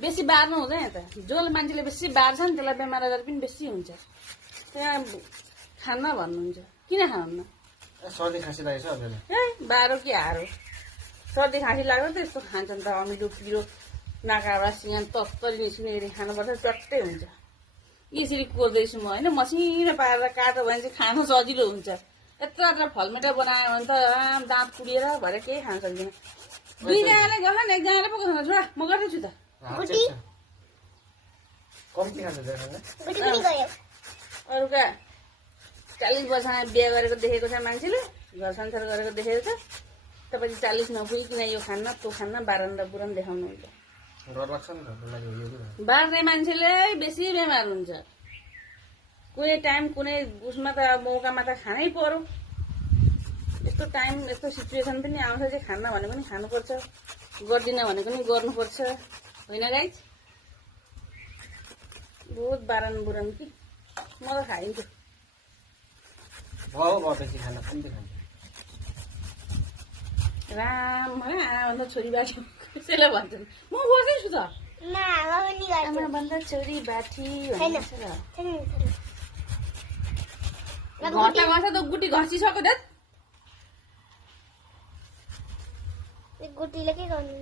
बेसी बार्नु हुँदैन त जसले मान्छेले बेसी बार्छ नि त्यसलाई बेमार आजार पनि बेसी हुन्छ त्यहाँ खान्न भन्नुहुन्छ किन खानुहुन्न सर्दी खाँसी लागेछ अलिअलि ए बाह्र कि हारो सर्दी खाँसी लाग्यो त यस्तो खान्छन् त अमिलो पिरो नाकाबाट सिँगान तत्तरी निस्किने गरी खानुपर्छ चट्टै हुन्छ यसरी कोर्दैछु म होइन मसिनो पारेर काटो भने चाहिँ खानु सजिलो हुन्छ यत्रो फलमेटा बनायो भने त दाँत कुडिएर भएर केही खान सक्दिनँ दुईजनाले गर्छ नि एकजनाले पो गर्छ छोरा म गर्दैछु त कम्ती खान्छ अरूका 40 वर्षमा बिहा गरेको देखेको छ मान्छेले घर संसार गरेको देखेको छ तपाईँ 40 नपुगिकन यो खान्न त्यो खान्न बारन्दा बुरन देखाउनुहुन्छ बार्ने मान्छेले बेसी बेमार हुन्छ कुनै टाइम कुनै उसमा त मौकामा त खानै पर्यो यस्तो टाइम यस्तो सिचुएसन पनि आउँछ चाहिँ खान्न भनेको नि खानुपर्छ गर्दिन भनेको नि गर्नुपर्छ होइन गाइज बहुत बारन बुरन कि म त खाइन्छु राम आमाभन्दा छोरी बाठी कसैलाई भन्छन् म गर्दैछु त आमाभन्दा छोरी बाठी घटा घसा त गुटी घसिसक्यो त गुटीले के गर्नु